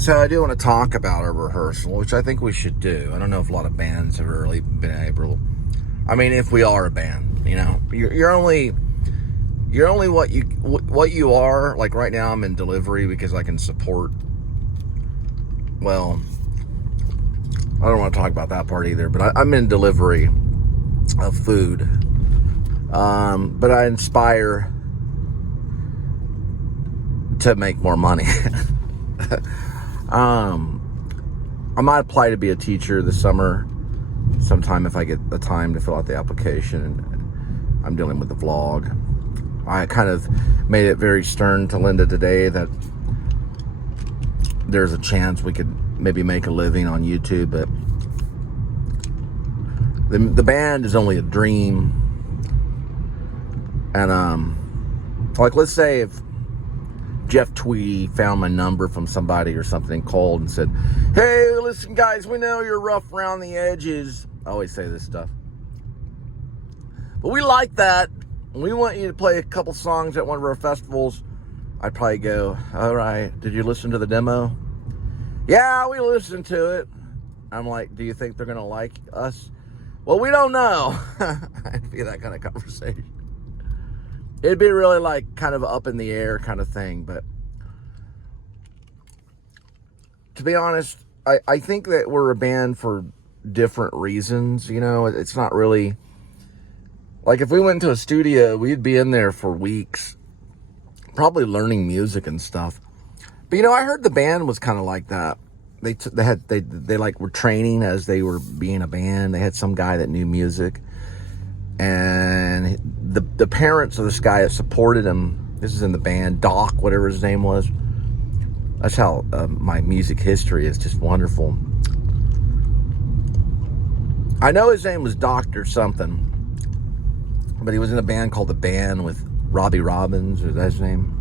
So I do want to talk about our rehearsal, which I think we should do. I don't know if a lot of bands have really been able. I mean, if we are a band, you know, you're only what you are. Like right now, I'm in delivery because I can support. Well, I don't want to talk about that part either, but I'm in delivery of food. But I inspire to make more money. I might apply to be a teacher this summer sometime if I get the time to fill out the application. I'm dealing with the vlog. I kind of made it very stern to Linda today that there's a chance we could maybe make a living on YouTube, but the band is only a dream. And like, let's say if Jeff Tweedy found my number from somebody or something, called and said, "Hey, listen guys, we know you're rough around the edges." I always say this stuff, but we like that. We want you to play a couple songs at one of our festivals. I'd probably go, "All right, did you listen to the demo?" "Yeah, we listened to it." I'm like, "Do you think they're gonna like us?" "Well, we don't know." It'd be that kind of conversation. It'd be really like kind of up in the air kind of thing. But to be honest, I think that we're a band for different reasons. You know, it's not really like if we went to a studio, we'd be in there for weeks, probably learning music and stuff. But you know, I heard the band was kind of like that. They like were training as they were being a band. They had some guy that knew music. And the parents of this guy that supported him, this is in the band, Doc, whatever his name was. That's how my music history is just wonderful. I know his name was Dr. something, but he was in a band called The Band with Robbie Robbins, is that his name?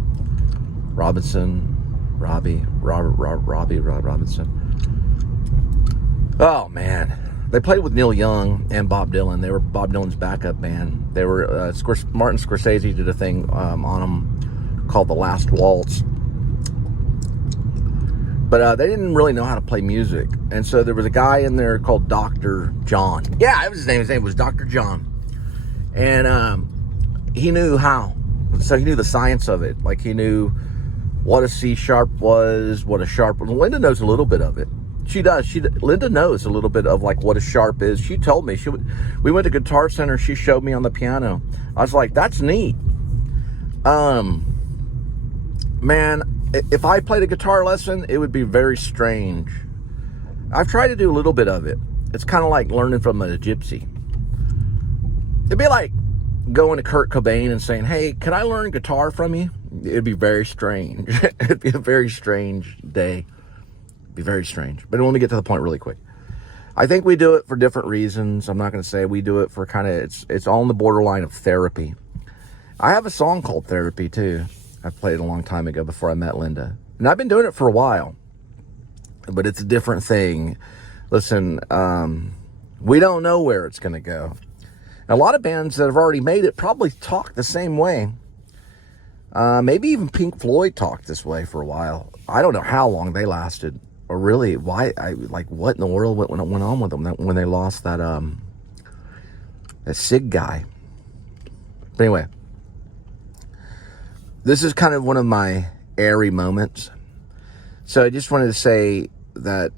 Robinson, Robbie Robinson. Oh man. They played with Neil Young and Bob Dylan. They were Bob Dylan's backup band. They were Martin Scorsese did a thing on them called The Last Waltz. But they didn't really know how to play music. And so there was a guy in there called Dr. John. Yeah, it was his name. His name was Dr. John. And he knew how. So he knew the science of it. Like he knew what a C sharp was, what a sharp was. Linda knows a little bit of it. She does. Linda knows a little bit of like what a sharp is. She told me. We went to Guitar Center. She showed me on the piano. I was like, that's neat. Man, if I played a guitar lesson, it would be very strange. I've tried to do a little bit of it. It's kind of like learning from a gypsy. It'd be like going to Kurt Cobain and saying, "Hey, can I learn guitar from you?" It'd be very strange. It'd be a very strange day. Be very strange. But let me get to the point really quick. I think we do it for different reasons. I'm not going to say we do it for kind of, it's on the borderline of therapy. I have a song called Therapy too. I played it a long time ago before I met Linda. And I've been doing it for a while. But it's a different thing. Listen, we don't know where it's going to go. And a lot of bands that have already made it probably talk the same way. Maybe even Pink Floyd talked this way for a while. I don't know how long they lasted. Or really, why? What in the world went on with them when they lost that Sig guy? But anyway, this is kind of one of my airy moments. So I just wanted to say that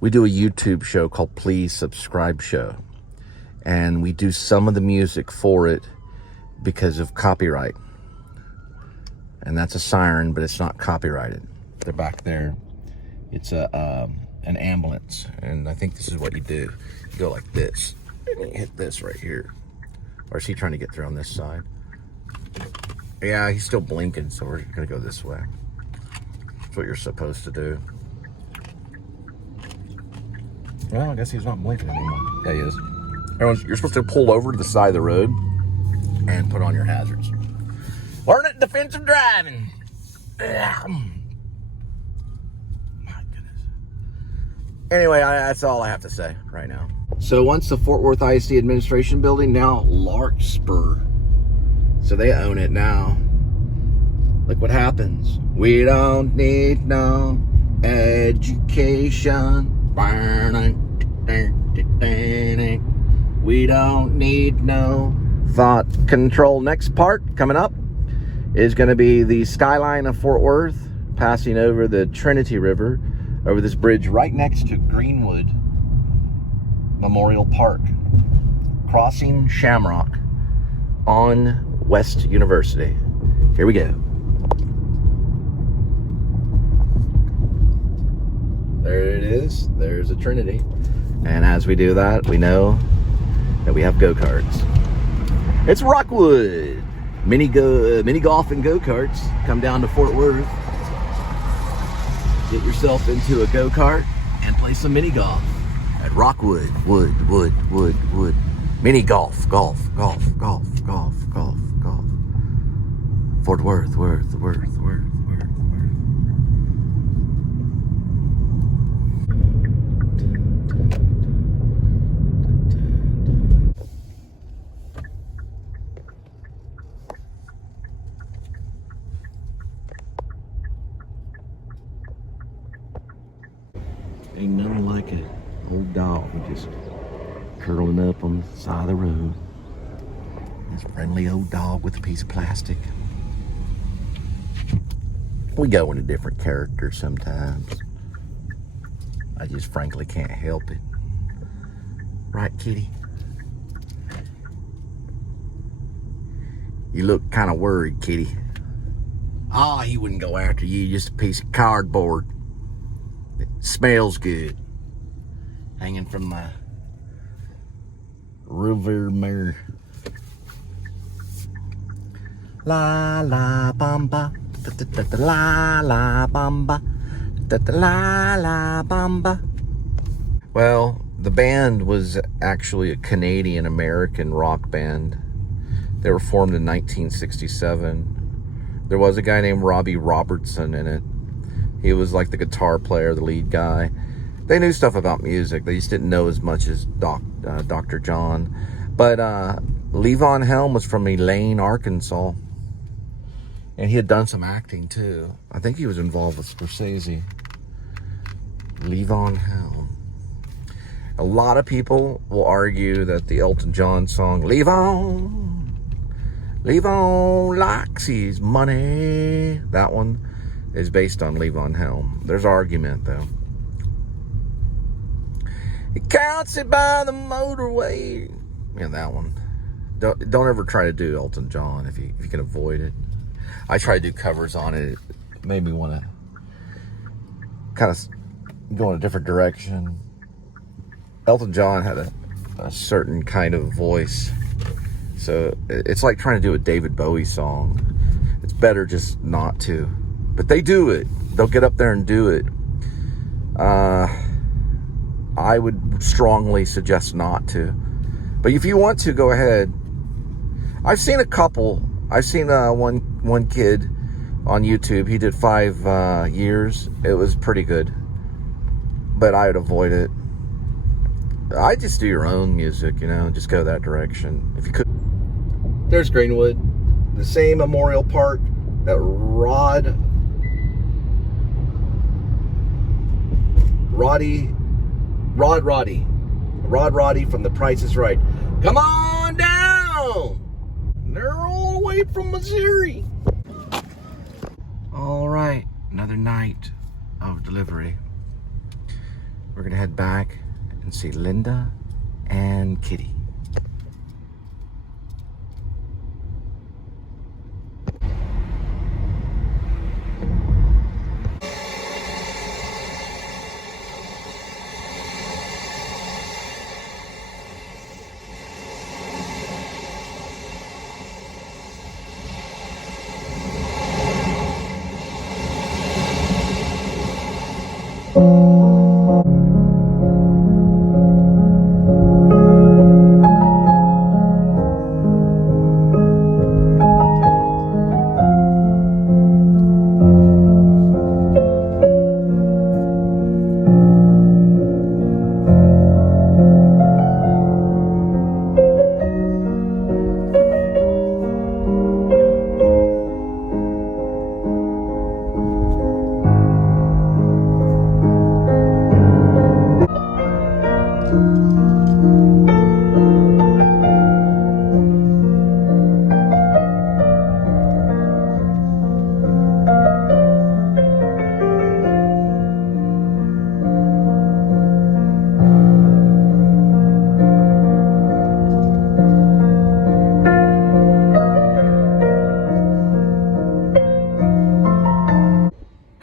we do a YouTube show called Please Subscribe Show, and we do some of the music for it because of copyright. And that's a siren, but it's not copyrighted. They're back there. It's an ambulance, and I think this is what you do. You go like this, and you hit this right here. Or is he trying to get through on this side? Yeah, he's still blinking, so we're gonna go this way. That's what you're supposed to do. Well, I guess he's not blinking anymore. Yeah, he is. You're supposed to pull over to the side of the road and put on your hazards. Learn it defensive driving. Anyway, that's all I have to say right now. So once the Fort Worth ISD administration building, now Larkspur. So they own it now. Look what happens. We don't need no education. We don't need no thought control. Next part coming up is going to be the skyline of Fort Worth, passing over the Trinity River, over this bridge right next to Greenwood Memorial Park, crossing Shamrock on West University. Here we go. There it is. There's a Trinity. And as we do that, we know that we have go-karts. It's Rockwood. Mini golf and go-karts. Come down to Fort Worth. Get yourself into a go-kart and play some mini golf at Rockwood. Wood. Mini golf. Fort Worth. Ain't nothing like an old dog just curling up on the side of the road. This friendly old dog with a piece of plastic. We go into different characters sometimes. I just frankly can't help it. Right, kitty? You look kind of worried, kitty. Oh, he wouldn't go after you, just a piece of cardboard. It smells good. Hanging from the rearview mirror. La la bamba, la la bamba, la la bamba. Well, the band was actually a Canadian-American rock band. They were formed in 1967. There was a guy named Robbie Robertson in it. He was like the guitar player, the lead guy. They knew stuff about music. They just didn't know as much as Dr. John. But Levon Helm was from Elaine, Arkansas. And he had done some acting too. I think he was involved with Scorsese. Levon Helm. A lot of people will argue that the Elton John song, Levon likes his money, that one is based on Levon Helm. There's argument though. He counts it by the motorway. Yeah, that one. Don't ever try to do Elton John if you can avoid it. I tried to do covers on it. It made me want to kind of go in a different direction. Elton John had a certain kind of voice. So it's like trying to do a David Bowie song. It's better just not to. But they do it. They'll get up there and do it. I would strongly suggest not to. But if you want to, go ahead. I've seen a couple. I've seen one kid on YouTube. He did 5 years. It was pretty good. But I would avoid it. I just do your own music, just go that direction. If you could. There's Greenwood. The same memorial park that Roddy from The Price is Right. Come on down! They're all the way from Missouri. All right, another night of delivery. We're gonna head back and see Linda and Kitty.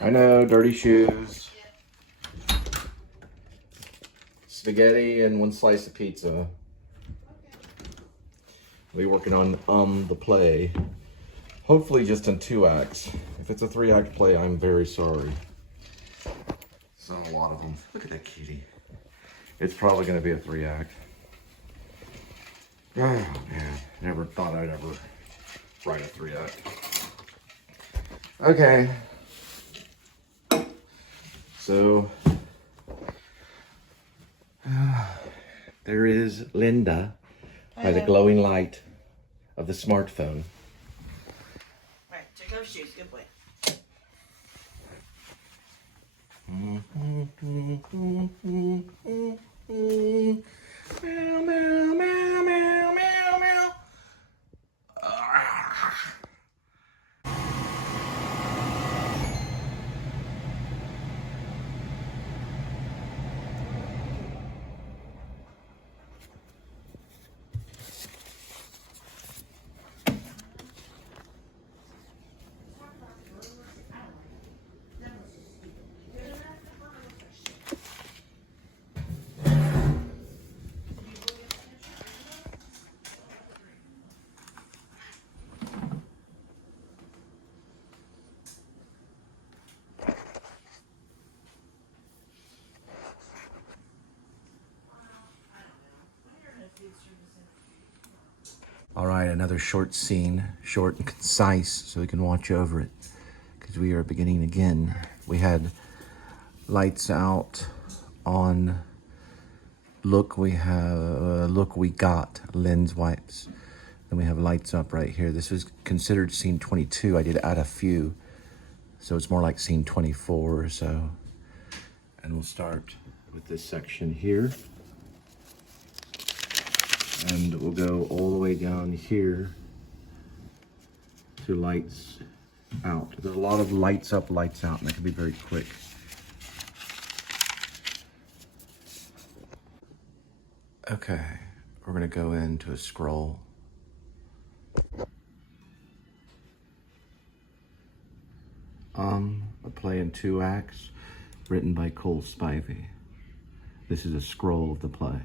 I know, dirty shoes. Spaghetti and 1 slice of pizza. Okay. We'll be working on the play. Hopefully just in 2 acts. If it's a 3-act play, I'm very sorry. It's not a lot of them. Look at that cutie. It's probably going to be a 3-act. Oh man, never thought I'd ever write a 3-act. Okay. So, there is Linda by the glowing light of the smartphone. Right, take off shoes, good boy. Meow, meow, meow, meow, meow, meow. All right, another short scene, short and concise, so we can watch over it, because we are beginning again. We had lights out on Look We Got, lens wipes. Then we have lights up right here. This is considered scene 22. I did add a few, so it's more like scene 24 or so. And we'll start with this section here. And we'll go all the way down here to lights out. There's a lot of lights up, lights out, and that can be very quick. Okay, we're gonna go into a scroll. A play in 2 acts, written by Cole Spivey. This is a scroll of the play.